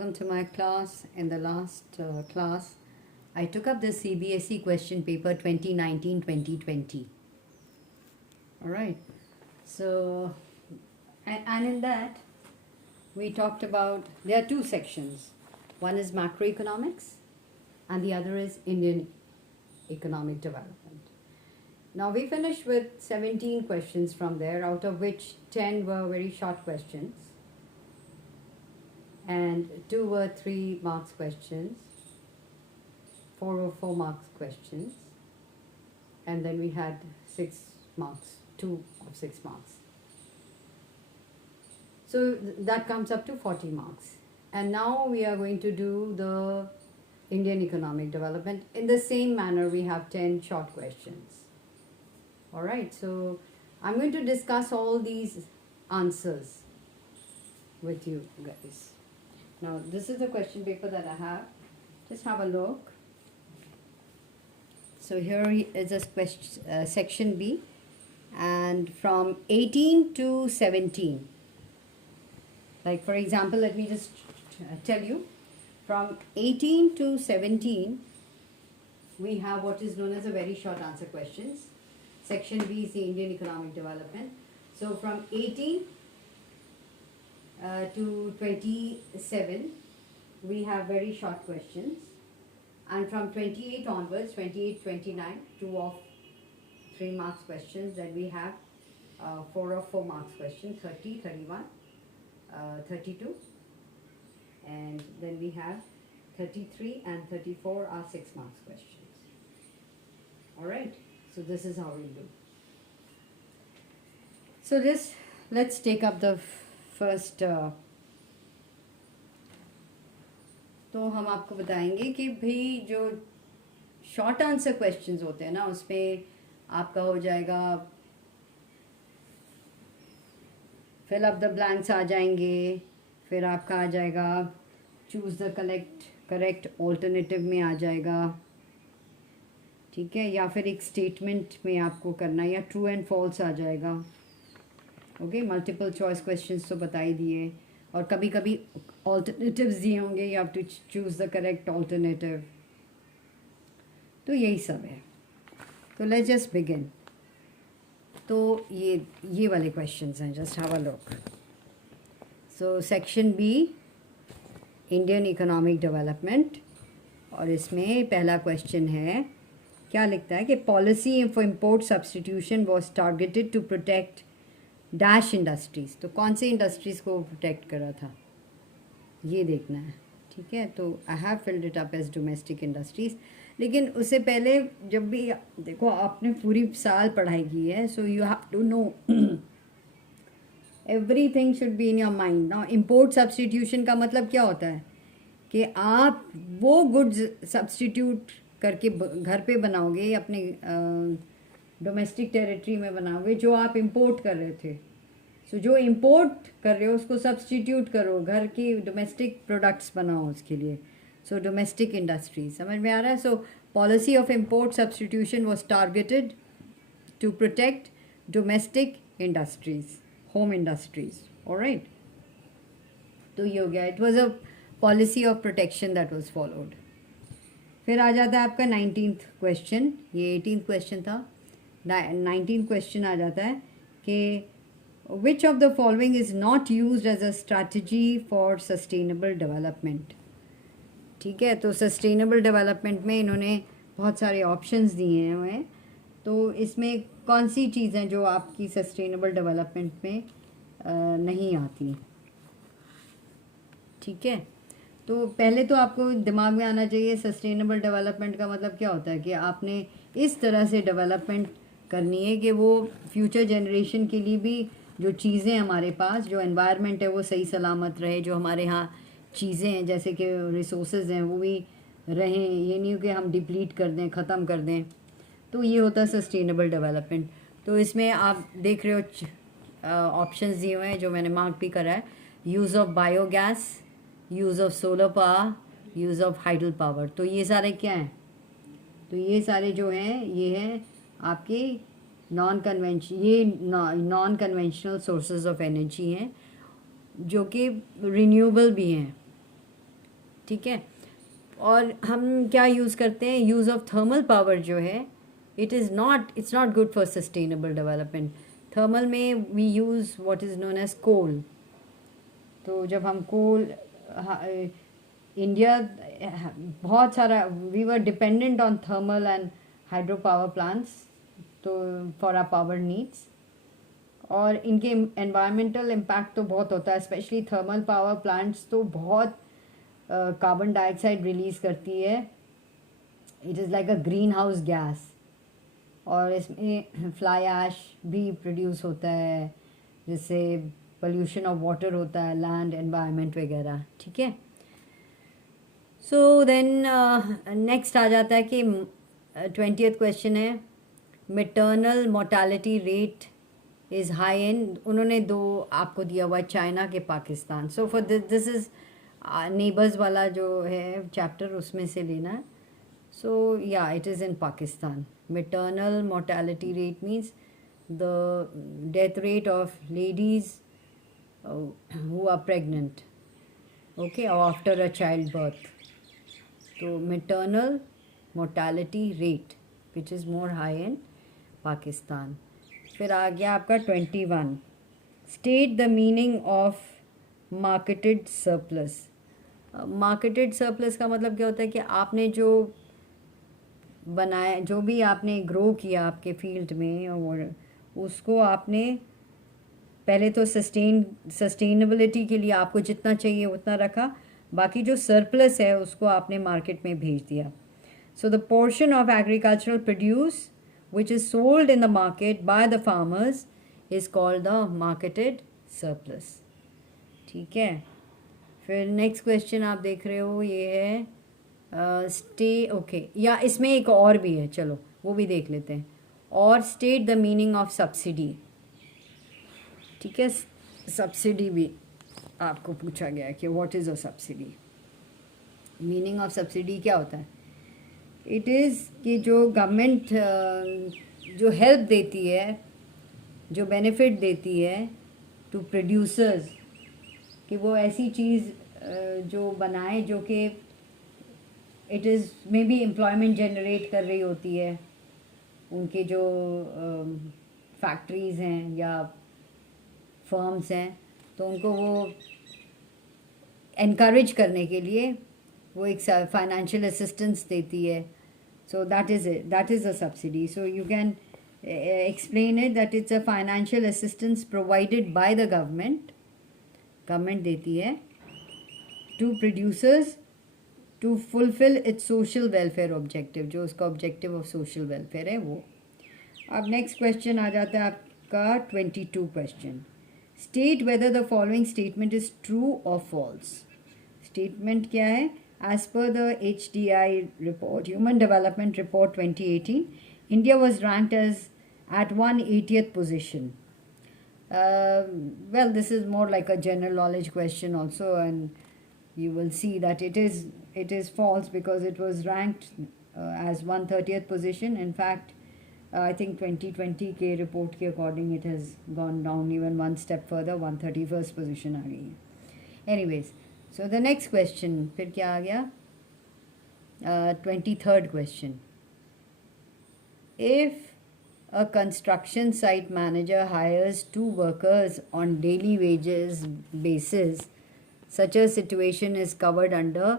Welcome to my class. In the last class, I took up the CBSE question paper 2019-2020. All right. So, and in that, we talked about, there are two sections. One is macroeconomics and the other is Indian economic development. Now, we finished with 17 questions from there, out of which 10 were very short questions and 2 were 3 marks questions, 4 were 4 marks questions, and then we had 6 marks, 2 of 6 marks. So that comes up to 40 marks. And now we are going to do the Indian economic development. In the same manner, we have 10 short questions. All right, so I'm going to discuss all these answers with you guys. Now, this is the question paper that I have. Just have a look. So here is a question, section B, and from 18 to 17. Like for example, let me just tell you, from 18 to 17, we have what is known as a very short answer questions. Section B is the Indian economic development. So from 18 to 27, we have very short questions. And from 28 onwards, 28, 29, 2 of 3 marks questions. Then we have 4 of 4 marks questions, 30, 31, 32. And then we have 33 and 34 are 6 marks questions. Alright, so this is how we do. So let's take up the first. तो हम आपको बताएंगे कि भाई जो short answer questions होते हैं ना, उसमें आपका हो जाएगा फिल अप द ब्लैंक्स आ जाएंगे, फिर आपका आ जाएगा चूज़ द करेक्ट ऑल्टरनेटिव में आ जाएगा, ठीक है, या फिर एक स्टेटमेंट में आपको करना है, या ट्रू एंड फॉल्स आ जाएगा. ओके, मल्टीपल चॉइस क्वेश्चंस तो बता ही दिए, और कभी कभी ऑल्टरनेटिव्स दिए होंगे, you have to choose the correct alternative. तो यही सब है. तो लेट्स जस्ट बिगिन. तो ये वाले क्वेश्चंस हैं, just have a look. So section B, Indian economic development, और इसमें पहला क्वेश्चन है, क्या लिखता है कि policy for import substitution was targeted to protect dash industries. तो कौन से इंडस्ट्रीज़ को प्रोटेक्ट करा था, ये देखना है, ठीक है. तो I have filled it up as domestic industries. लेकिन उससे पहले जब भी देखो, आपने पूरी साल पढ़ाई की है, so you have to know everything should be in your mind. Now import substitution का मतलब क्या होता है कि आप वो गुड्स सब्सटीट्यूट करके घर पे बनाओगे, अपने डोमेस्टिक टेरिटरी में बनाओगे जो आप इंपोर्ट कर रहे थे. सो जो इंपोर्ट कर रहे हो उसको सब्सटीट्यूट करो, घर की डोमेस्टिक प्रोडक्ट्स बनाओ उसके लिए. सो डोमेस्टिक इंडस्ट्रीज, समझ में आ रहा है. So policy of import substitution was targeted to protect domestic industries, home industries. Alright, तो ये हो गया. It was a policy of protection that was followed. फिर आ जाता है आपका 19th क्वेश्चन. ये 18th क्वेश्चन था. 19th क्वेश्चन आ जाता है कि which of the following is not used as a strategy for sustainable development. ठीक है, तो सस्टेनेबल डेवलपमेंट में इन्होंने बहुत सारे ऑप्शंस दिए हैं. तो इसमें कौन सी चीज़ें जो आपकी सस्टेनेबल डेवलपमेंट में नहीं आती, ठीक है. तो पहले तो आपको दिमाग में आना चाहिए सस्टेनेबल डेवलपमेंट का मतलब क्या होता है, कि आपने इस तरह से डेवलपमेंट करनी है कि वो फ्यूचर जनरेशन के लिए भी जो चीज़ें हमारे पास, जो एनवायरनमेंट है वो सही सलामत रहे, जो हमारे यहाँ चीज़ें हैं जैसे कि रिसोर्सेज हैं वो भी रहें, ये नहीं हो कि हम डिप्लीट कर दें, ख़त्म कर दें. तो ये होता है सस्टेनेबल डेवलपमेंट. तो इसमें आप देख रहे हो ऑप्शंस दिए हुए हैं जो मैंने मार्क भी करा है. Use of biogas, use of solar power, use of hydel power. तो ये सारे क्या हैं, तो ये सारे जो हैं ये हैं आपके non conventional sources of energy हैं, जो कि रिन्यूएबल भी हैं. ठीक है। और हम क्या यूज़ करते हैं, यूज़ ऑफ थर्मल पावर जो है, it's not good for sustainable development. Thermal में we use what is known as coal. तो जब हम कोल, इंडिया बहुत सारा, we were dependent on thermal and hydro power plants तो फॉर आर पावर नीड्स, और इनके एनवायरमेंटल इम्पैक्ट तो बहुत होता है, स्पेशली थर्मल पावर प्लांट्स तो बहुत कार्बन डाइऑक्साइड रिलीज़ करती है। It is like a green house gas, और इसमें फ्लाई ऐश भी प्रोड्यूस होता है, जिससे पोल्यूशन ऑफ वाटर होता है, लैंड एनवायरनमेंट वगैरह, ठीक है। सो देन नेक्स्ट आ जाता है कि 20th क्वेश्चन है, maternal mortality rate is high in, उन्होंने दो आपको दिया हुआ है, चाइना के Pakistan. So for this is neighbours वाला जो है चैप्टर, उसमें से लेना है। So yeah, it is in Pakistan. Maternal mortality rate means the death rate of ladies who are pregnant, okay, or after a childbirth. So maternal mortality rate, which is more high in Pakistan. फिर आ गया आपका 21, state the meaning of marketed surplus. Marketed surplus का मतलब क्या होता है कि आपने जो बनाया, जो भी आपने ग्रो किया आपके फील्ड में, और उसको आपने पहले तो सस्टेनेबिलिटी के लिए आपको जितना चाहिए उतना रखा, बाकी जो सरप्लस है उसको आपने मार्केट में भेज दिया। So the portion of agricultural produce which is sold in the market by the farmers is called the marketed surplus, ठीक है। फिर नेक्स्ट क्वेश्चन आप देख रहे हो, ये है ओके, या इसमें एक और भी है, चलो वो भी देख लेते हैं। और state the meaning of subsidy, ठीक है। सब्सिडी भी आपको पूछा गया है कि what is a subsidy, meaning of subsidy क्या होता है। इट इज़ कि जो गवर्नमेंट जो हेल्प देती है, जो बेनिफिट देती है टू प्रोड्यूसर्स, कि वो ऐसी चीज़ जो बनाए जो कि it is may be employment generate कर रही होती है, उनके जो फैक्ट्रीज़ हैं या फर्म्स हैं, तो उनको वो एनकरेज करने के लिए वो एक फाइनेंशियल असिस्टेंस देती है। So that is a subsidy. So you can explain it that it's a financial assistance provided by the government, government देती है to producers to fulfil its social welfare objective, जो उसका ऑब्जेक्टिव ऑफ सोशल वेलफेयर है वो। अब next question आ जाता है आपका 22 question, state whether the following statement is true और फॉल्स। स्टेटमेंट क्या है, एज पर द HDI रिपोर्ट, human development report 2018, India was ranked as at 180th position. Well, this is more like a general knowledge question also, and you will see that it is false, because it was ranked as 130th position. In fact, I think 2020 के report के according it has gone down even one step further, 131st position आ गई है। Anyways, so the next question फिर क्या आ गया, 23rd question, if a construction site manager hires 2 workers on daily wages basis, such a situation is covered under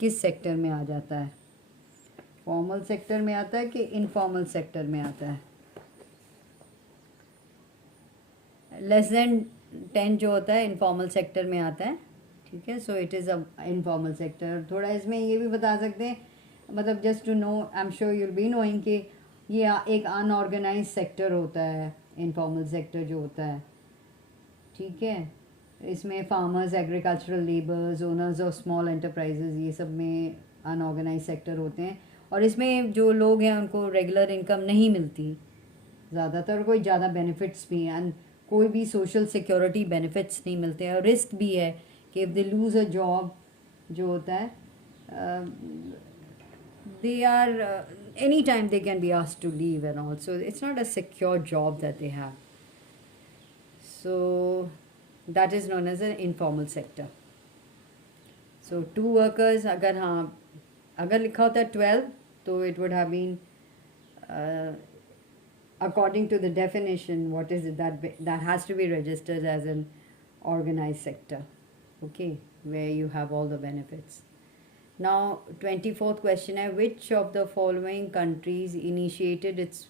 किस sector में आ जाता है, formal sector में आता है कि इनफॉर्मल सेक्टर में आता है। लेस देन 10 जो होता है इनफॉर्मल सेक्टर में आता है, ठीक है। So it is a informal sector. थोड़ा इसमें ये भी बता सकते हैं, मतलब just to know, I am sure you'll be knowing कि ये एक अनऑर्गेनाइज सेक्टर होता है, इनफॉर्मल सेक्टर जो होता है, ठीक है। इसमें farmers, agricultural labours, owners of small enterprises, ये सब में अनऑर्गेनाइज सेक्टर होते हैं। और इसमें जो लोग हैं उनको रेगुलर इनकम नहीं मिलती ज़्यादातर, कोई ज़्यादा बेनिफिट्स भी हैं, एंड कोई भी सोशल सिक्योरिटी बेनिफिट्स नहीं मिलते हैं, और रिस्क भी है कि if they lose a job जो होता है, they are anytime they can be asked to leave and all, so it's not a secure job that they have. So that is known as an informal sector. So 2 workers, अगर हाँ अगर लिखा होता है 12 तो it would have been according to the definition, what is it that has to be registered as an organized sector, okay, where you have all the benefits. Now 24th question hai, which of the following countries initiated its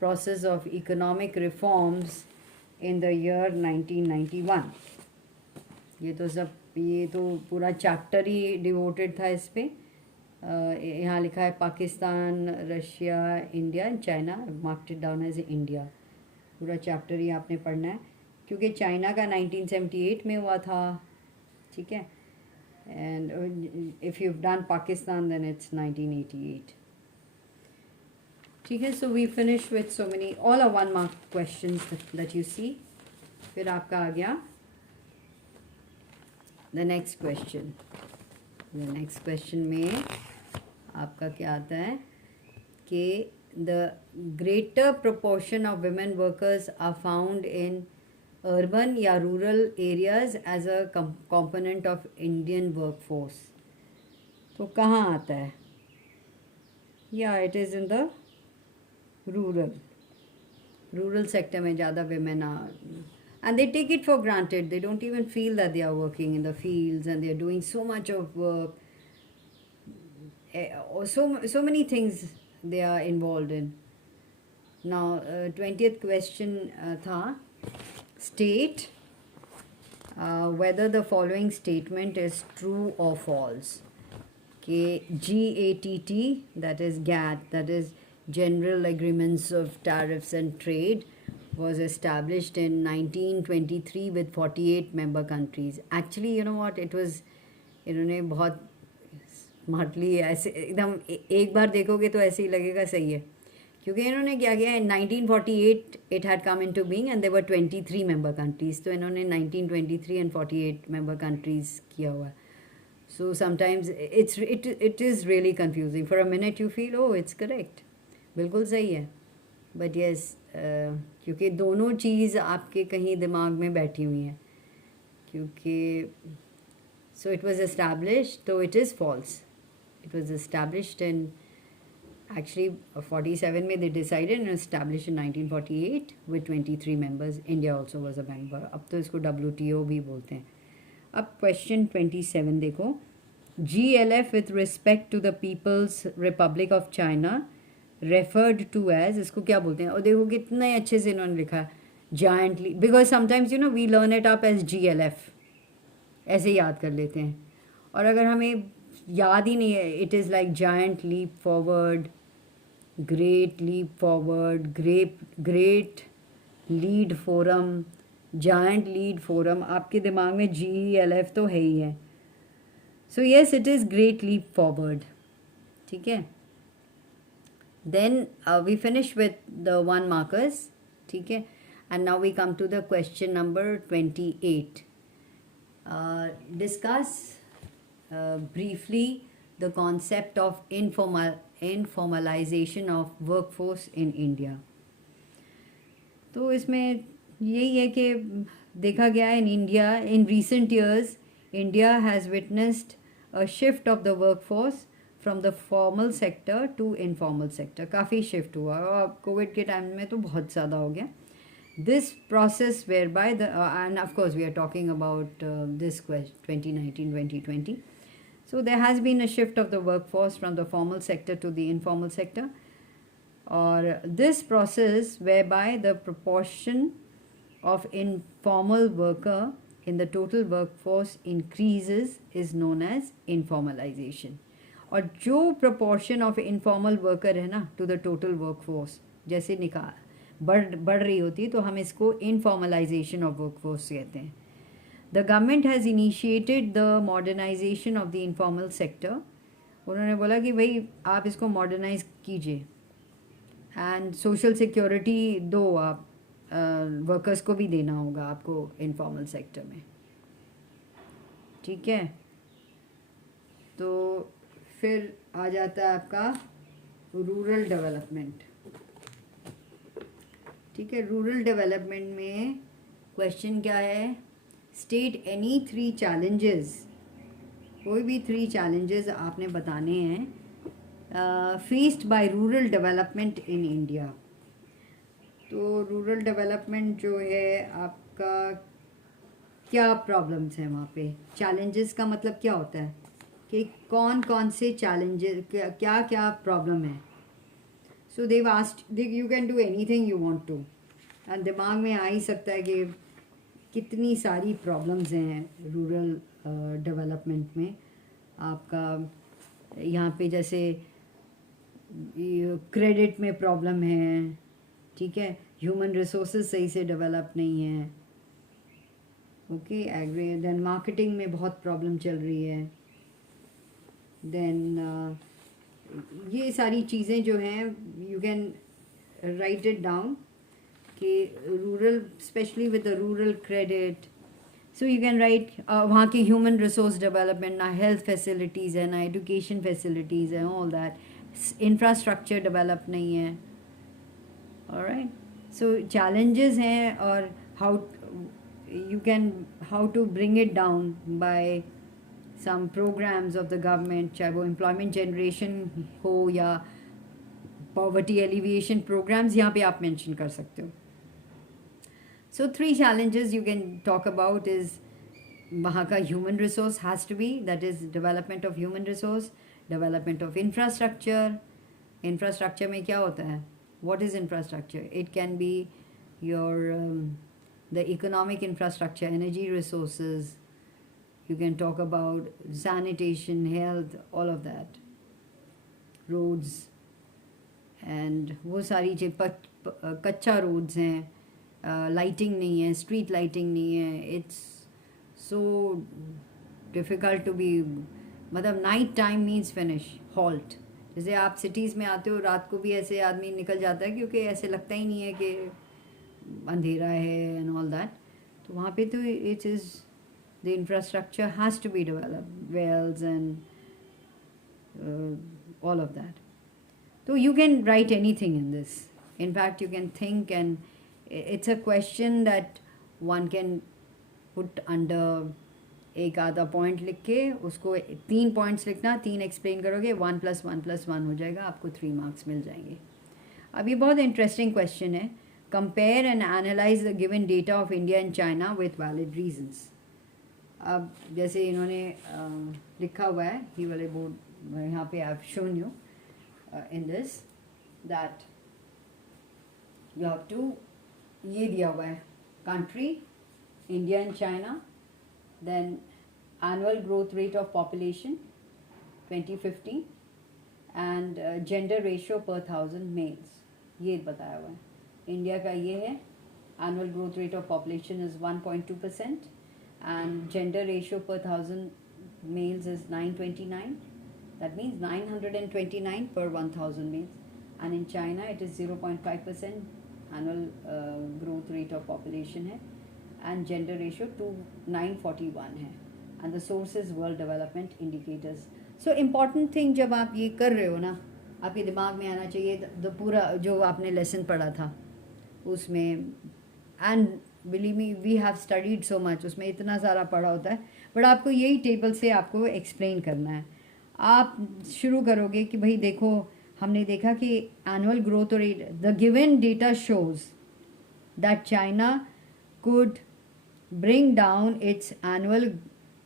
process of economic reforms in the year 1991? ये तो पूरा chapter ही devoted था इस पे. यहाँ लिखा है Pakistan, Russia, India and China. Marked it down as India. पूरा चैप्टर ही आपने पढ़ना है क्योंकि चाइना का 1978 में हुआ था, ठीक है. And if you done Pakistan then it's 1988. ठीक है. So we finish with so many all are 1 mark questions that you see. फिर आपका आ गया the next question. The next question में आपका क्या आता है कि the greater proportion of women workers are found in urban या rural areas as a component of Indian workforce. तो कहाँ आता है? या it is in the rural sector में ज़्यादा women are. And they take it for granted. They don't even feel that they are working in the fields and they are doing so much of work. So many things they are involved in. Now, 20th question tha, state whether the following statement is true or false. GATT, that is GATT, that is General Agreements of Tariffs and Trade, was established in 1923 with 48 member countries. Actually, you know what, it was, इन्होंने बहुत smartly ऐसे एकदम एक बार देखोगे तो ऐसे ही लगेगा सही है क्योंकि इन्होंने क्या किया है. 1948 it had come into being and there were 23 member countries. तो इन्होंने 1923 एंड 48 मेंबर कंट्रीज किया हुआ है. So sometimes it is really confusing. For a minute you feel oh it's correct, बिल्कुल सही है, बट येस क्योंकि दोनों चीज़ आपके कहीं दिमाग में बैठी हुई हैं. क्योंकि सो इट वाज एस्टैब्लिश्ड, तो it is false. It was established in actually 47 में. They decided and established in 1948 with 23 members. India also was a member. अब तो इसको WTO भी बोलते हैं. अब क्वेश्चन 27 देखो. GLF with respect to the People's Republic of China referred to as, इसको क्या बोलते हैं? और देखो कितने अच्छे से इन्होंने लिखा, jointly, because sometimes you know we learn it up as GLF, ऐसे याद कर लेते हैं. और अगर हमें याद ही नहीं है, it is like giant leap forward, great leap forward, great lead forum, giant lead forum. आपके दिमाग में GLF तो है ही है. So yes, it is great leap forward. ठीक है. Then we finish with the 1 markers, ठीक है. And now we come to the question number 28. Discuss briefly the concept of informalization of workforce in India. तो इसमें यही है कि देखा गया है in recent years, India has witnessed a shift of the workforce from the formal sector to informal sector. काफ़ी shift हुआ और कोविड के टाइम में तो बहुत ज़्यादा हो गया. This process where by the end of course we are talking about this 2019-2020. So there has been a shift of the work force from the formal sector to the informal sector. और this process where by the proportion of informal worker in the total workforce increases is known as informalization. और जो proportion of informal worker है ना to the total workforce जैसे बढ़ रही होती है तो हम इसको informalization of workforce कहते हैं. The government has initiated the modernization of the informal sector. उन्होंने बोला कि भाई आप इसको modernize कीजिए and social security दो आप वर्कर्स को भी देना होगा आपको इनफॉर्मल सेक्टर में. ठीक है. तो फिर आ जाता है आपका रूरल डेवलपमेंट. ठीक है. रूरल डेवलपमेंट में क्वेश्चन क्या है? स्टेट एनी 3 challenges कोई भी 3 चैलेंजेस आपने बताने हैं faced by rural development in India. तो रूरल डेवलपमेंट जो है आपका, क्या प्रॉब्लम्स हैं वहाँ पे? चैलेंजेस का मतलब क्या होता है कि कौन कौन से चैलेंजेस, क्या क्या प्रॉब्लम है? So Dev asked, you can do anything you want to, and दिमाग में आ ही सकता है कि कितनी सारी प्रॉब्लम्स हैं रूरल डेवलपमेंट में। आपका यहाँ पे जैसे क्रेडिट में प्रॉब्लम है, ठीक है, ह्यूमन रिसोर्सेज सही से डेवलप नहीं है, ओके, एग्री। देन मार्केटिंग में बहुत प्रॉब्लम चल रही है। देन ये सारी चीज़ें जो हैं, you can write it down कि rural, specially with the rural credit, so you can write वहाँ के ह्यूमन रिसोर्स डेवलपमेंट, ना हेल्थ फैसिलिटीज़ है, ना एजुकेशन फैसिलिटीज़ है, ऑल दैट, इंफ्रास्ट्रक्चर डेवलप नहीं है। ऑलराइट, सो चैलेंजेस हैं, और how you can, how to bring it down by some programs of the government, चाहे वो employment generation हो या poverty alleviation programs, यहाँ पे आप mention कर सकते हो। So 3 challenges you can talk about is वहाँ का human resource has to be, that is development of human resource, development of infrastructure। infrastructure में क्या होता है? What is infrastructure? It can be your the economic infrastructure, energy resources, you can talk about sanitation, health, all of that, roads, and वो सारी कच्चा roads हैं, lighting नहीं है, स्ट्रीट लाइटिंग नहीं है, it's so difficult to be, मतलब night time means finish, halt. जैसे आप सिटीज़ में आते हो, रात को भी ऐसे आदमी निकल जाता है क्योंकि ऐसे लगता ही नहीं है कि अंधेरा है एंड ऑल दैट। तो वहाँ पे तो it is, the infrastructure has to be develop, wells and all of that. तो you can write anything in this, in fact you can think, and it's a question that one can put under एक आधा point लिख के, उसको 3 points लिखना, 3 explain करोगे, 1+1+1 हो जाएगा, आपको 3 मार्क्स मिल जाएंगे। अब ये बहुत इंटरेस्टिंग क्वेश्चन है। Compare and analyse the given data of India and China with valid reasons. अब जैसे इन्होंने लिखा हुआ है, ये वाले बोर्ड यहाँ पे I have shown you in this that you have to, ये दिया हुआ है country India and China, then annual growth rate of population 2050 and gender ratio per 1000 males, ये बताया हुआ है। इंडिया का ये है, annual growth rate of population is 1.2% and gender ratio per 1000 males is 929, that means 929 per 1000 males, and in China it is 0.5% annual growth rate of population है, and gender ratio to 941 है, and the sources world development indicators। so important thing जब आप ये कर रहे हो ना, आपके दिमाग में आना चाहिए the पूरा जो आपने लेसन पढ़ा था उसमें, and believe me we have studied so much, उसमें इतना सारा पढ़ा होता है, बट आपको यही टेबल से आपको एक्सप्लेन करना है। आप शुरू करोगे कि भाई देखो, हमने देखा कि annual growth rate, the given data shows that China could bring down its annual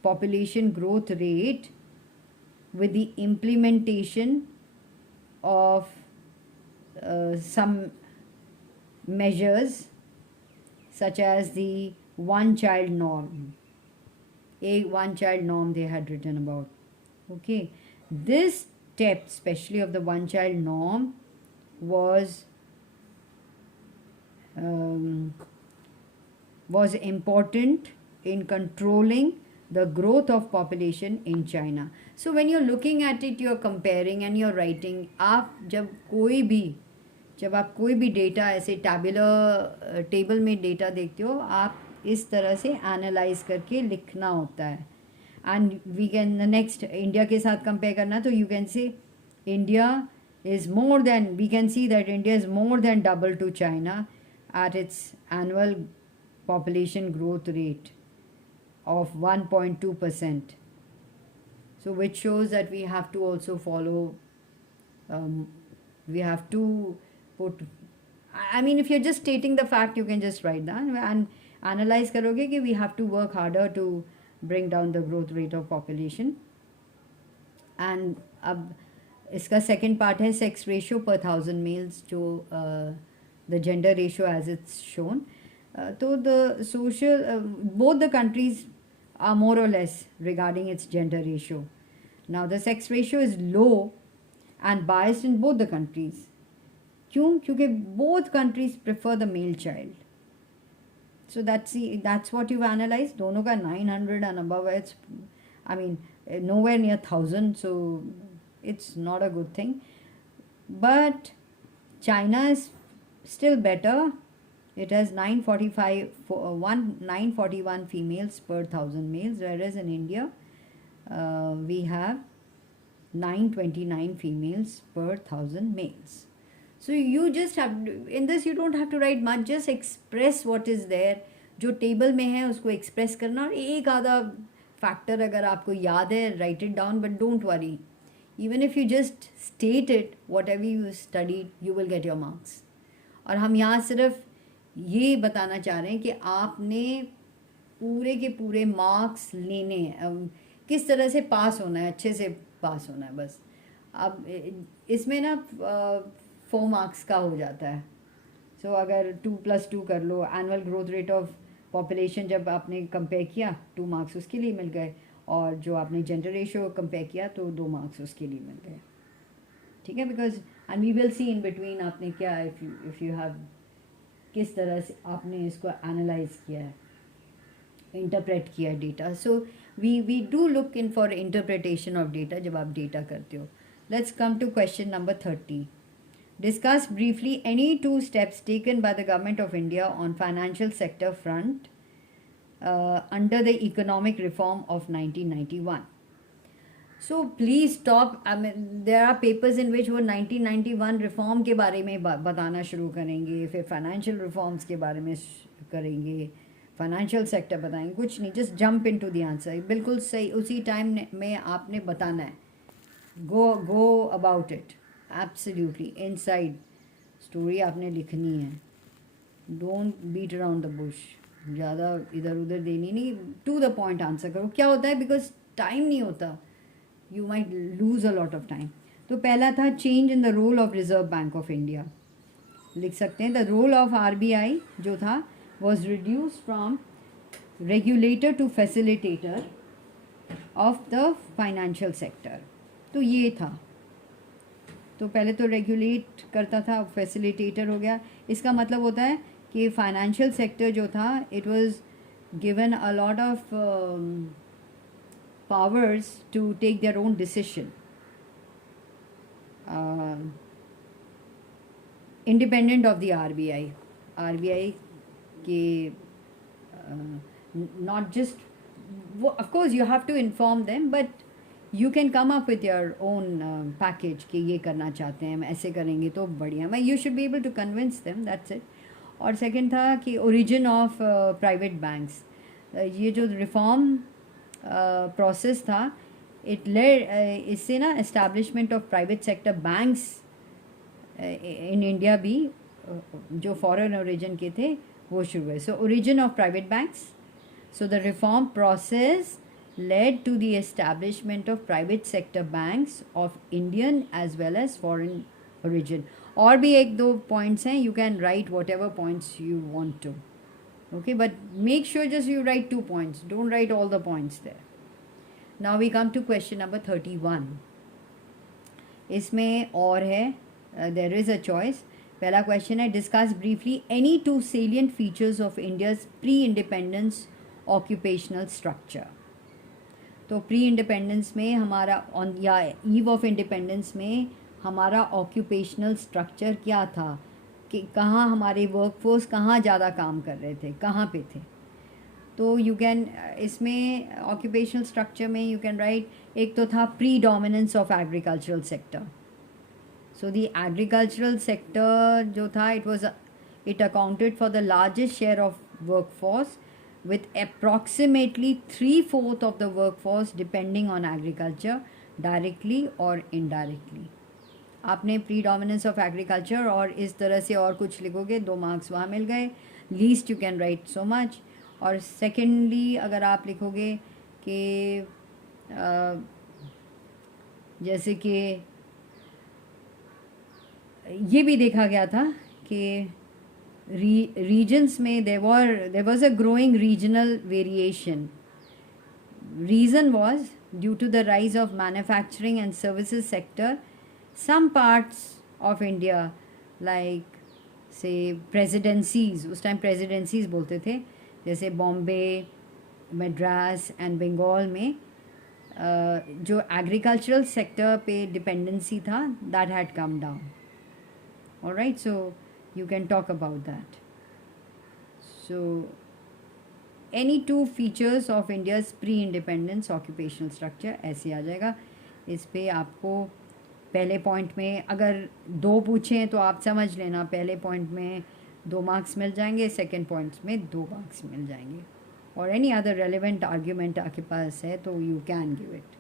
population growth rate with the implementation of some measures such as the one child norm, a one child norm they had written about. Okay, this step, especially of the one child norm, was important in controlling the growth of population in China. So when you're looking at it, you're comparing and you're writing. आप जब आप कोई भी data ऐसे table में data देखते हो, आप इस तरह से एनालाइज करके लिखना होता है। And we can next India के साथ कंपेयर करना, तो you can say India is more than, we can see that India is more than double to China at its annual population growth rate of 1.2%. So which shows that we have to also follow, um, we have to put, I mean, if you're just stating the fact, you can just write that and analyze करोगे कि we have to work harder to bring down the growth rate of population. And अब इसका second part है sex ratio पर 1000 males, जो the gender ratio as it's shown. तो the social both the countries are more or less regarding its gender ratio. Now the sex ratio is low and biased in both the countries. क्यों? क्योंकि both countries prefer the male child. So that's what you've analyzed. दोनों का 900 and above. It's, I mean, nowhere near 1000, so it's not a good thing. But China is still better. It has 941 females per 1000 males, whereas in India we have 929 females per 1000 males. So you just have, in this you don't have to write much, just express what is there. जो table में है उसको express करना, और एक आधा factor अगर आपको याद है, right it down, but don't worry. Even if you just state it, what ever you studied, you will get your marks. और हम यहाँ सिर्फ ये बताना चाह रहे हैं कि आपने पूरे के पूरे मार्क्स लेने हैं, किस तरह से पास होना है, अच्छे से पास होना है बस. अब इसमें ना 4 मार्क्स का हो जाता है. सो अगर 2+2 कर लो, annual growth rate of population जब आपने कंपेयर किया 2 मार्क्स उसके लिए मिल गए, और जो आपने जेंडर रेशियो कंपेयर किया तो 2 मार्क्स उसके लिए मिल गए. ठीक है, because and we will see in between आपने क्या, इफ़ यू हैव, किस तरह से आपने इसको एनालाइज किया है, इंटरप्रेट किया है data. So we do look in for interpretation of data जब आप डेटा करते हो. Let's come to question number 30. Discuss briefly any 2 steps taken by the Government of India on financial sector front under the economic reform of 1991. So please stop. I mean, there are papers in which वो 1991 reform के बारे में बताना शुरू करेंगे, फिर financial reforms के बारे में करेंगे, financial sector बताएंगे. कुछ नहीं, just jump into the answer. बिल्कुल सही, उसी टाइम में आपने बताना है. Go about it. Absolutely inside story आपने लिखनी है. Don't beat around the bush, ज़्यादा इधर उधर देनी नहीं, टू द पॉइंट आंसर करो. क्या होता है, बिकॉज टाइम नहीं होता, you might lose a lot of time. तो पहला था change in the role of Reserve Bank of India. लिख सकते हैं द रोल ऑफ RBI जो था was reduce from regulator to facilitator of the financial sector. तो ये था. तो पहले तो रेगुलेट करता था, फैसिलिटेटर हो गया. इसका मतलब होता है कि फाइनेंशियल सेक्टर जो था, it was given a lot of powers to take their own decision, independent of the RBI के not just, of course you have to inform them, but you can come up with your own package कि ये करना चाहते हैं, हम ऐसे करेंगे तो बढ़िया. मैं you should be able to convince them, that's it. और सेकंड था कि ओरिजिन ऑफ प्राइवेट बैंक्स. ये जो रिफॉर्म प्रोसेस था, इट लेड, इससे ना establishment of private sector banks in India भी जो फॉरेन ओरिजिन के थे वो शुरू हुए. So origin of private banks. So the reform process led to the establishment of private sector banks of Indian as well as foreign origin. और भी 1-2 points हैं, you can write whatever points you want to, okay, but make sure just you write 2 points, don't write all the points there. Now we come to question number 31. इसमें और है, there is a choice. पहला question है discuss briefly any 2 salient features of India's pre-independence occupational structure. तो pre independence में हमारा on या eve of independence में हमारा ऑक्यूपेशनल स्ट्रक्चर क्या था, कि कहाँ हमारे वर्कफोर्स कहाँ ज़्यादा काम कर रहे थे, कहाँ पे थे. तो यू कैन, इसमें ऑक्यूपेशनल स्ट्रक्चर में यू कैन राइट, एक तो था pre dominance of agricultural sector. So the agricultural sector जो था, it accounted for the largest share of workforce, with approximately 3/4 of the workforce depending on agriculture directly or indirectly. आपने predominance of agriculture और इस तरह से और कुछ लिखोगे 2 मार्क्स वहाँ मिल गए. Least you can right so much. और सेकेंडली अगर आप लिखोगे कि जैसे कि ये भी देखा गया था कि regions में there was a growing regional variation. Reason was due to the rise of manufacturing and services sector. Some parts of India, like say presidencies, उस टाइम presidencies बोलते थे, जैसे बॉम्बे, मद्रास एंड बंगाल में जो एग्रीकल्चरल सेक्टर पे डिपेंडेंसी था, that had come down. Alright, so you can talk about that. So any two features of India's pre-independence occupational structure, ऐसे आ जाएगा. इस पे आपको पहले पॉइंट में अगर 2 पूछें तो आप समझ लेना, पहले पॉइंट में 2 मार्क्स मिल जाएंगे, सेकेंड पॉइंट्स में 2 मार्क्स मिल जाएंगे. और एनी अदर रेलिवेंट आर्ग्यूमेंट आपके पास है तो यू कैन गिव इट.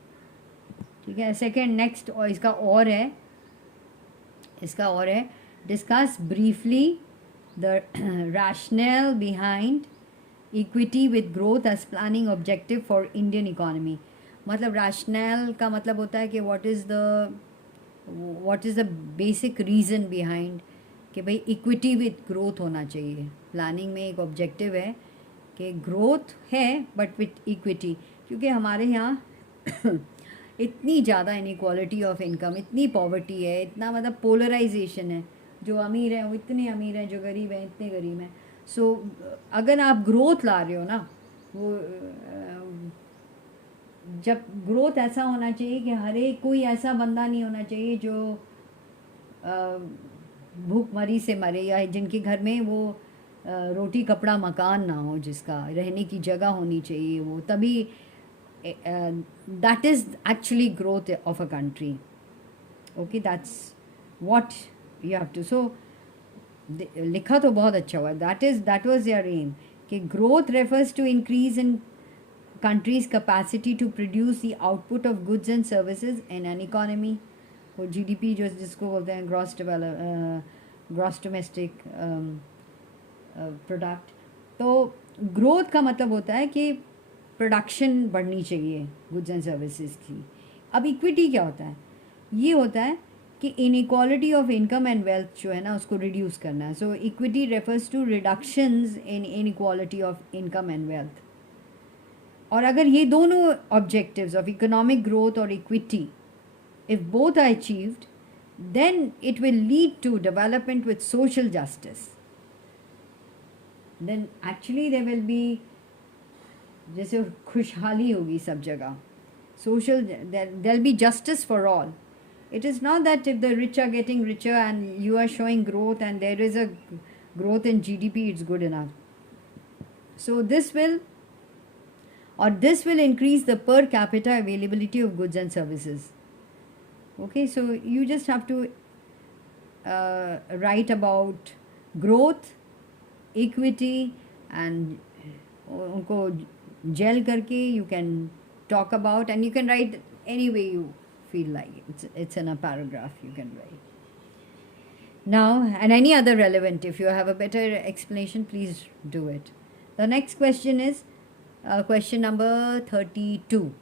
ठीक है. सेकेंड नेक्स्ट और इसका और है discuss briefly the rationale behind equity with growth as planning objective for Indian economy. मतलब rationale का मतलब होता है कि what is the basic reason behind कि भाई equity with growth होना चाहिए. प्लानिंग में एक ऑब्जेक्टिव है कि ग्रोथ है बट विथ इक्विटी, क्योंकि हमारे यहाँ इतनी ज़्यादा इनइक्वालिटी ऑफ इनकम, इतनी पॉवर्टी है, इतना मतलब पोलराइजेशन है. जो अमीर हैं वो इतने अमीर हैं, जो गरीब हैं इतने गरीब हैं. सो अगर आप ग्रोथ ला रहे हो ना, वो जब ग्रोथ ऐसा होना चाहिए कि हर एक कोई ऐसा बंदा नहीं होना चाहिए जो भूखमरी से मरे, या जिनके घर में वो रोटी कपड़ा मकान ना हो, जिसका रहने की जगह होनी चाहिए, वो तभी that is actually growth of a country. Okay, that's what you have to. So लिखा तो बहुत अच्छा हुआ. that was their aim कि growth refers to increase in country's capacity to produce the output of goods and services in an economy. वो GDP जो जिसको बोलते हैं gross domestic product. तो growth का मतलब होता है कि प्रोडक्शन बढ़नी चाहिए गुड्स एंड सर्विसेज की. अब इक्विटी क्या होता है? ये होता है कि inequality of income and wealth जो है ना, उसको रिड्यूस करना है. So equity refers to reductions in inequality of income and wealth. और अगर ये दोनों ऑब्जेक्टिव्स ऑफ इकोनॉमिक ग्रोथ और equity, if both are achieved, then it will lead to development with social justice. Then actually there will be, जैसे खुशहाली होगी सब जगह, social, there will be justice for all. It is not that if the rich are getting richer and you are showing growth and there is a growth in GDP, it's good enough. So this will increase the per capita availability of goods and services. Okay, so you just have to write about growth, equity, and उनको gel करके you can talk about, and you can write any way you feel like. It's in a paragraph you can write now, and any other relevant. If you have a better explanation, please do it. The next question is question number 32.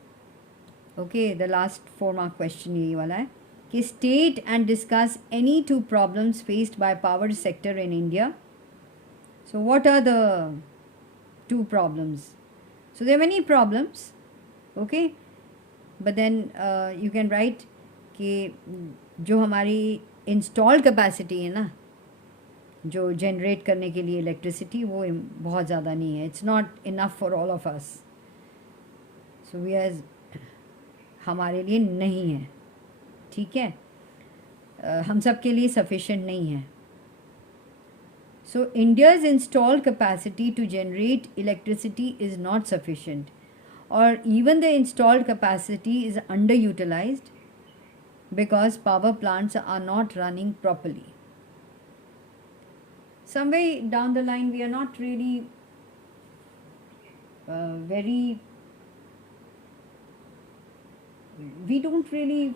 Okay, the last 4 mark question यही वाला है कि state and discuss any 2 problems faced by power sector in India. So what are the 2 problems? So there are many problems. Okay, but then you can write कि जो हमारी install capacity है ना, जो जनरेट करने के लिए इलेक्ट्रिसिटी, वो बहुत ज़्यादा नहीं है. It's not enough for all of us. So we are, हमारे लिए नहीं है. ठीक है, हम सब के लिए सफिशेंट नहीं है. So India's install capacity to generate electricity is not sufficient, or even the installed capacity is underutilized because power plants are not running properly. Somewhere down the line we are not really very, we don't really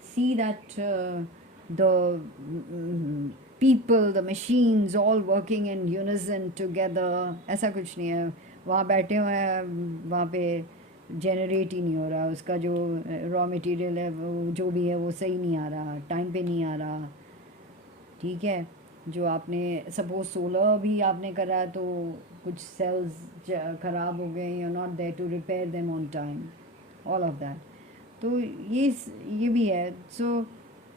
see that the people, the machines all working in unison together. ऐसा कुछ नहीं है. वहाँ बैठे हुए हैं, वहाँ पे जनरेट ही नहीं हो रहा, उसका जो रॉ मटेरियल है वो जो भी है वो सही नहीं आ रहा, टाइम पे नहीं आ रहा. ठीक है, जो आपने सपोज सोलर भी आपने करा है तो कुछ सेल्स ख़राब हो गए, you are not there to repair them on time, all of that. तो ये भी है. सो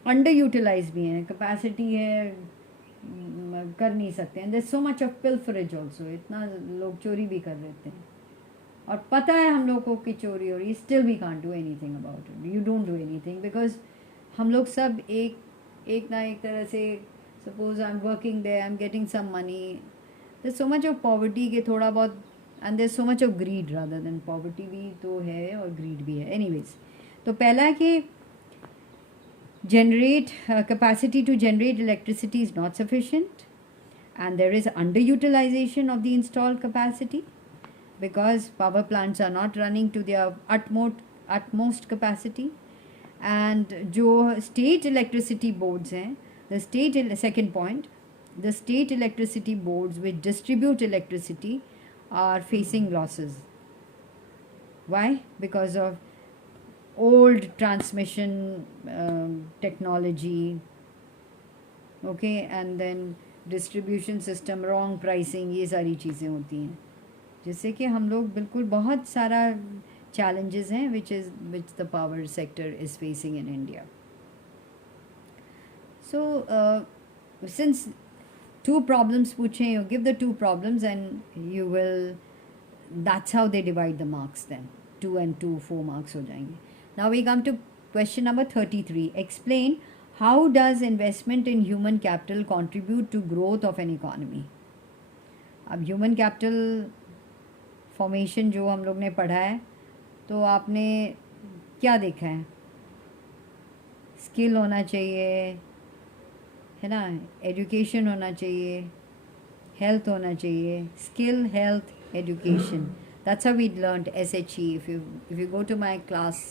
अंडर यूटिलाइज भी है, कैपेसिटी है, कर नहीं सकते हैं. There so much of pilferage also, इतना लोग चोरी भी कर देते हैं और पता है हम लोग को कि चोरी हो रही है, still we can't do anything about it. You don't do anything because हम लोग सब एक ना एक तरह से, suppose I am working there, I am getting some money, there so much of poverty के थोड़ा बहुत, and there so much of greed rather than poverty भी तो है और ग्रीड भी है. एनीवेज, तो पहला है कि generate capacity to generate electricity is not sufficient, and there is underutilization of the installed capacity because power plants are not running to their utmost capacity. And जो state electricity boards हैं, second point, the state electricity boards which distribute electricity are facing losses. Why? Because of old transmission technology, okay, and then distribution system, wrong pricing, ये सारी चीज़ें होती हैं जिससे कि हम लोग बिल्कुल बहुत सारा challenges हैं which the power sector is facing in India. So since two problems पूछें, you give the two problems and you will, that's how they divide the marks then. 2 and 2, 4 marks हो जाएंगे. Now we come to question number 33. Explain how does investment in human capital contribute to growth of an economy? अब human capital formation जो हम लोग ने पढ़ा है, तो आपने क्या देखा है? स्किल होना चाहिए, है ना, एजुकेशन होना चाहिए, हेल्थ होना चाहिए. Skill, health, education. That's how we learned SHE. If you go to my class,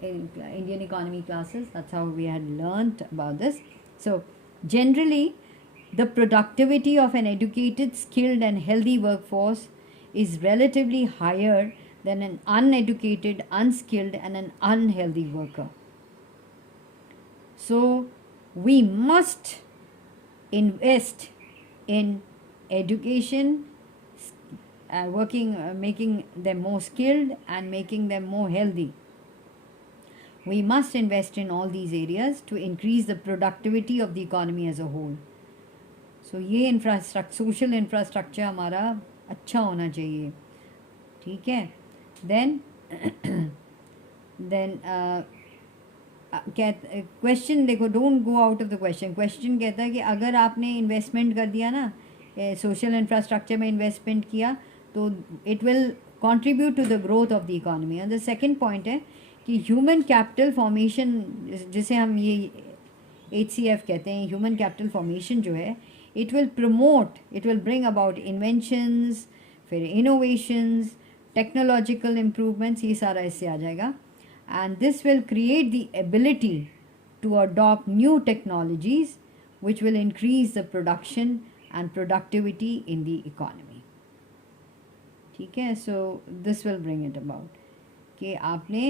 in Indian economy classes, that's how we had learnt about this. So generally, the productivity of an educated, skilled and healthy workforce is relatively higher than an uneducated, unskilled and an unhealthy worker. So we must invest in education, making them more skilled and making them more healthy. We must invest in all these areas to increase the productivity of the economy as a whole. So ये social infrastructure हमारा अच्छा होना चाहिए. ठीक है. Then question देखो, don't go out of the question. Question कहता है कि अगर आपने इन्वेस्टमेंट कर दिया ना, सोशल इंफ्रास्ट्रक्चर में इन्वेस्टमेंट किया, तो it will contribute to the growth of the economy. And the second point है कि ह्यूमन कैपिटल फॉर्मेशन, जिसे हम ये HCF कहते हैं, ह्यूमन कैपिटल फॉर्मेशन जो है, it will promote, it will bring about inventions, फिर इनोवेशंस, टेक्नोलॉजिकल इम्प्रूवमेंट्स, ये सारा इससे आ जाएगा. And this will create the ability to adopt new technologies which will increase the production and productivity in the economy. ठीक है. So this will bring it about कि आपने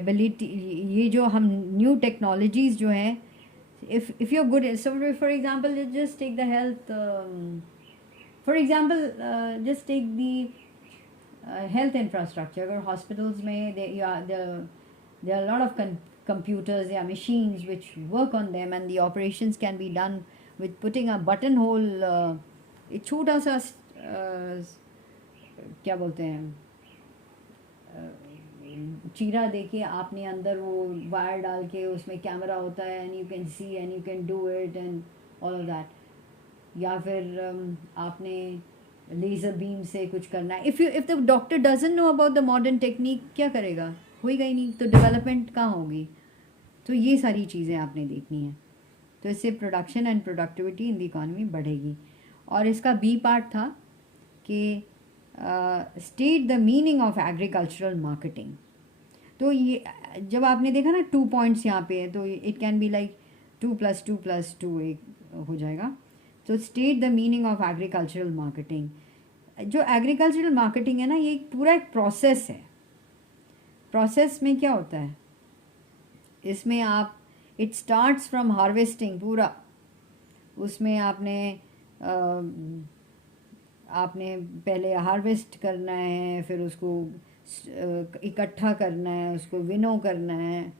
ability, ये जो हम new technologies जो हैं, if you're good, so for example just take the health, for example just take the health infrastructure. अगर hospitals में there are a lot of computers, there are machines which work on them and the operations can be done with putting a buttonhole, एक छोटा सा क्या बोलते हैं, चीरा देके आपने अंदर वो वायर डाल के उसमें कैमरा होता है and you can see and you can do it and all of that. या फिर आपने लेज़र बीम से कुछ करना है. If the doctor doesn't know about the modern technique, क्या करेगा? होएगा ही नहीं, तो डेवलपमेंट कहाँ होगी? तो ये सारी चीज़ें आपने देखनी है. तो इससे production and productivity in the economy बढ़ेगी। और इसका बी पार्ट था कि state the meaning of agricultural marketing. तो ये जब आपने देखा ना 2 पॉइंट्स यहाँ पे है, तो इट कैन बी लाइक 2+2+2 एक हो जाएगा। तो state the meaning of agricultural marketing. जो एग्रीकल्चरल मार्केटिंग है ना, ये पूरा एक प्रोसेस है। प्रोसेस में क्या होता है, इसमें आप इट स्टार्ट्स फ्रॉम हार्वेस्टिंग पूरा, उसमें आपने पहले हार्वेस्ट करना है, फिर उसको इकट्ठा करना है, उसको विनो करना है,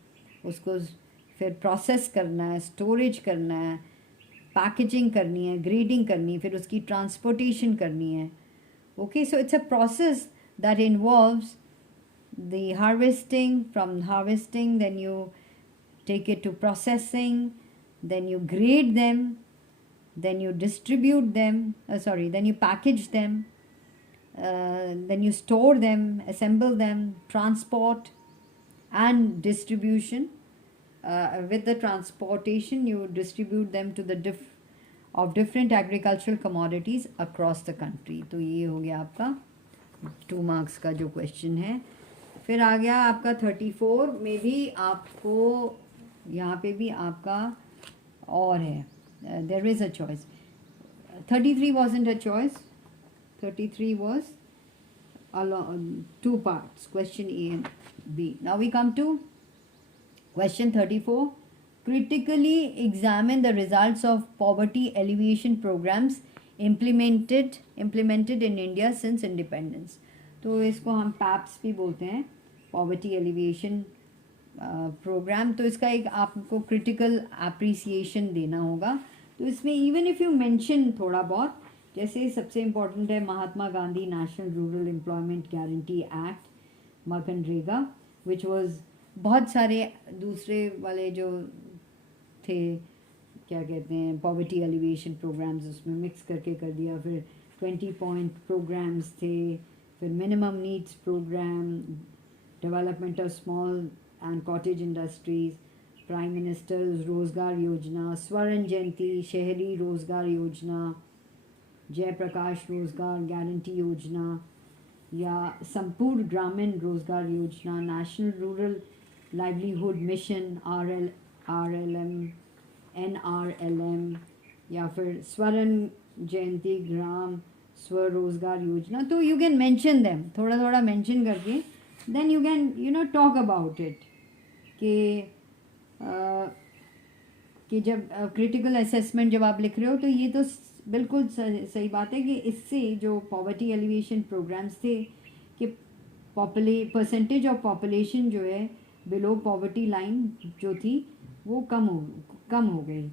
उसको फिर प्रोसेस करना है, स्टोरेज करना है, पैकेजिंग करनी है, ग्रेडिंग करनी है, फिर उसकी ट्रांसपोर्टेशन करनी है। Okay, so it's a process that involves the harvesting. From harvesting, then you take it to processing, then you grade them, then you distribute them, then you package them, then you store them, assemble them, transport and distribution. With the transportation, you distribute them to the different agricultural commodities across the country. तो ये हो गया आपका 2 marks का जो question है। फिर आ गया आपका 34 में भी आपको यहाँ पे भी आपका और है, there is a choice. 33 wasn't a choice, 33 was along 2 parts, question A and B. Now we come to question 34. Critically examine the results of poverty alleviation programs implemented in India since independence. तो इसको हम paps भी बोलते हैं, poverty alleviation programme. तो इसका एक आपको क्रिटिकल अप्रिसिएशन देना होगा। तो इसमें इवन इफ़ यू मेंशन थोड़ा बहुत, जैसे सबसे इम्पोर्टेंट है Mahatma Gandhi national rural employment guarantee act, MNREGA, which was बहुत सारे दूसरे वाले जो थे, क्या कहते हैं, पॉवर्टी एलिविएशन प्रोग्राम्स, उसमें मिक्स करके कर दिया। फिर 20 पॉइंट प्रोग्राम्स थे, फिर minimum needs programme, development of small and cottage industries, prime minister's Rozgar Yojana, स्वर्ण जयंती शहरी रोज़गार योजना, जयप्रकाश रोज़गार गारंटी योजना, या संपूर्ण ग्रामीण रोज़गार योजना, national rural livelihood mission RLM, NRLM, या फिर स्वर्ण जयंती ग्राम स्वरोजगार योजना। तो यू कैन मेंशन देम, थोड़ा थोड़ा मेंशन करके, then you can talk about it कि जब क्रिटिकल असेसमेंट जब आप लिख रहे हो, तो ये तो बिल्कुल सही बात है कि इससे जो पॉवर्टी एलिविएशन प्रोग्राम्स थे कि परसेंटेज ऑफ पॉपुलेशन जो है बिलो पॉवर्टी लाइन जो थी वो कम हो गई,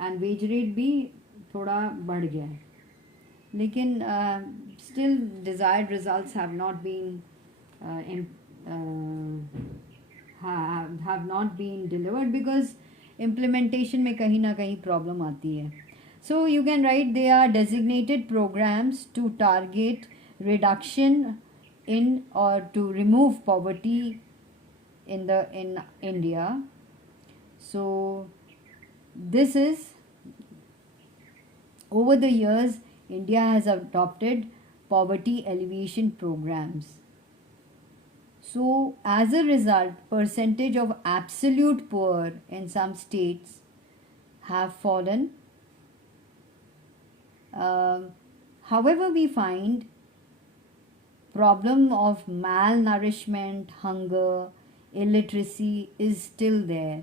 एंड वेज रेट भी थोड़ा बढ़ गया है। लेकिन still desired results have not been delivered because implementation में कहीं ना कहीं प्रॉब्लम आती है। So you can write they are designated programmes to target reduction in or to remove poverty in India. So this is, over the years India has adopted poverty alleviation programs. So as a result, percentage of absolute poor in some states have fallen. However, we find problem of malnourishment, hunger, illiteracy is still there.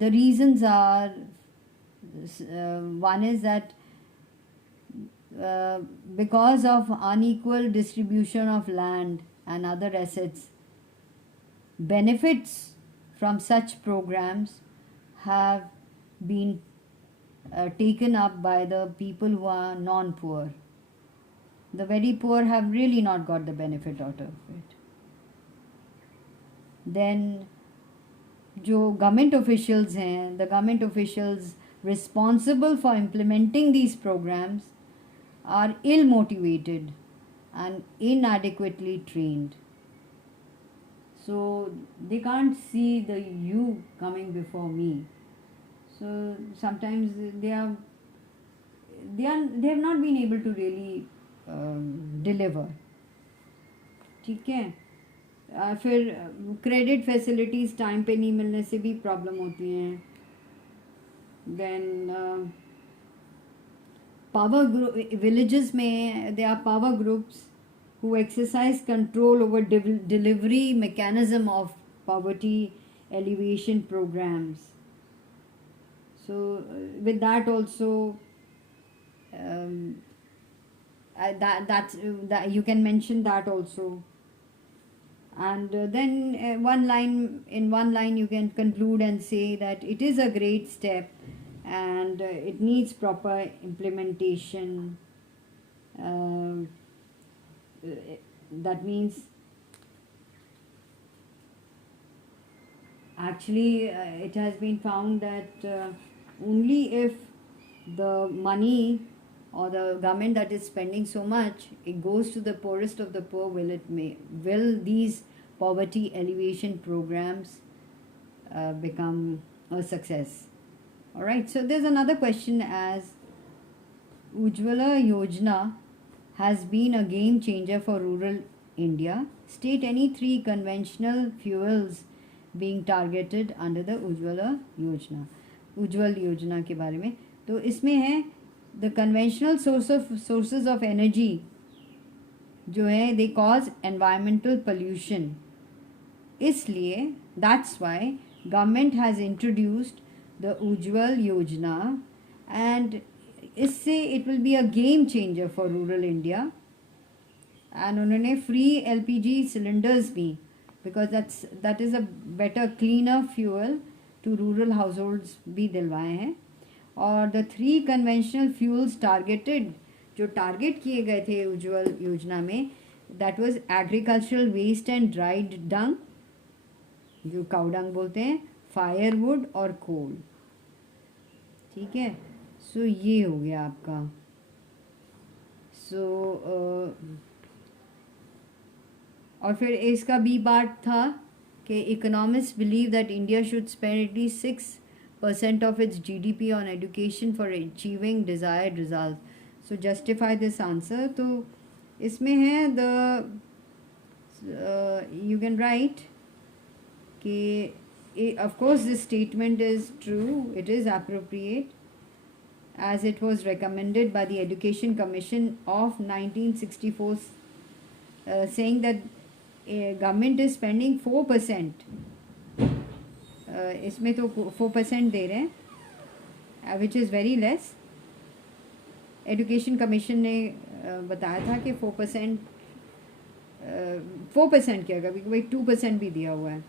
The reasons are, one is that because of unequal distribution of land and other assets, benefits from such programs have been taken up by the people who are non-poor. The very poor have really not got the benefit out of it. Then जो government officials हैं, the government officials responsible for implementing these programs are ill motivated and inadequately trained. So they can't see the you coming before me. So sometimes they have not been able to really deliver. ठीक है. फिर credit facilities time पे नहीं मिलने से भी problem होती हैं. देन power villages में there are power groups who exercise control over delivery mechanism of poverty alleviation programs. So with that also um, that you can mention that also. And then one line you can conclude and say that it is a great step and it needs proper implementation. That means actually it has been found that only if the money or the government that is spending so much, it goes to the poorest of the poor, will these poverty alleviation programs become a success. All right, so there's another question as Ujjwala Yojana has been a game changer for rural India. State any 3 conventional fuels being targeted under the Ujjwala Yojana. Ujjwal Yojana के बारे में तो इसमें है the conventional sources of energy जो है they cause environmental pollution. इसलिए that's why government has introduced the Ujjwal Yojana and इससे it will be a game changer for rural India. And उन्होंने free LPG cylinders भी because that is a better cleaner fuel to rural households भी दिलवाए हैं. और the 3 conventional fuels targeted जो target किए गए थे उज्ज्वल योजना में that was agricultural waste and dried dung जो काउ डंग बोलते हैं, फायरवुड और कोल. ठीक है, सो ये हो गया आपका. सो और फिर इसका बी पार्ट था कि economist believe that India should spend at least 6% of its GDP on education for achieving desired results. So justify this answer. तो इसमें है you can write कि of course this statement is true, it is appropriate as it was recommended by the Education Commission of 1964 saying that government is spending 4%. इसमें तो 4% दे रहे हैं which is very less. Education commission ने बताया था कि 4% क्या कभी कभी 2% भी दिया हुआ है.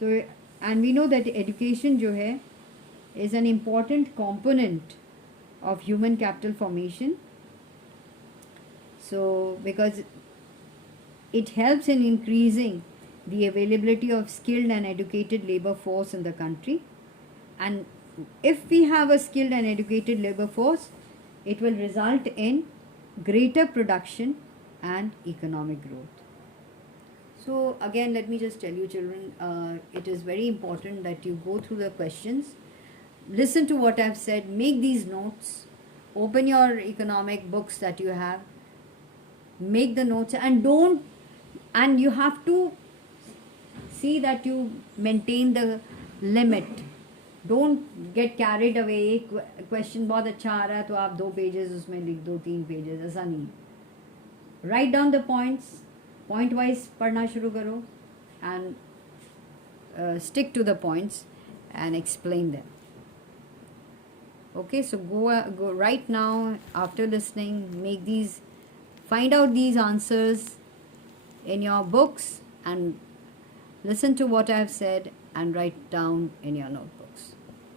So and we know that education जो है is an important component of human capital formation. So because it helps in increasing the availability of skilled and educated labor force in the country. And if we have a skilled and educated labor force, it will result in greater production and economic growth. So again, let me just tell you children, it is very important that you go through the questions, listen to what I've said, make these notes, open your economic books that you have, make the notes and you have to see that you maintain the limit. Don't get carried away. एक question बहुत अच्छा आ रहा है तो आप 2 pages उसमें लिख दो, 3 पेजेस, ऐसा नहीं. Write down the points, point wise पढ़ना शुरू करो and stick to the points and explain them. Okay, so go right now after listening, find out these answers in your books and listen to what I have said and write down in your notebook.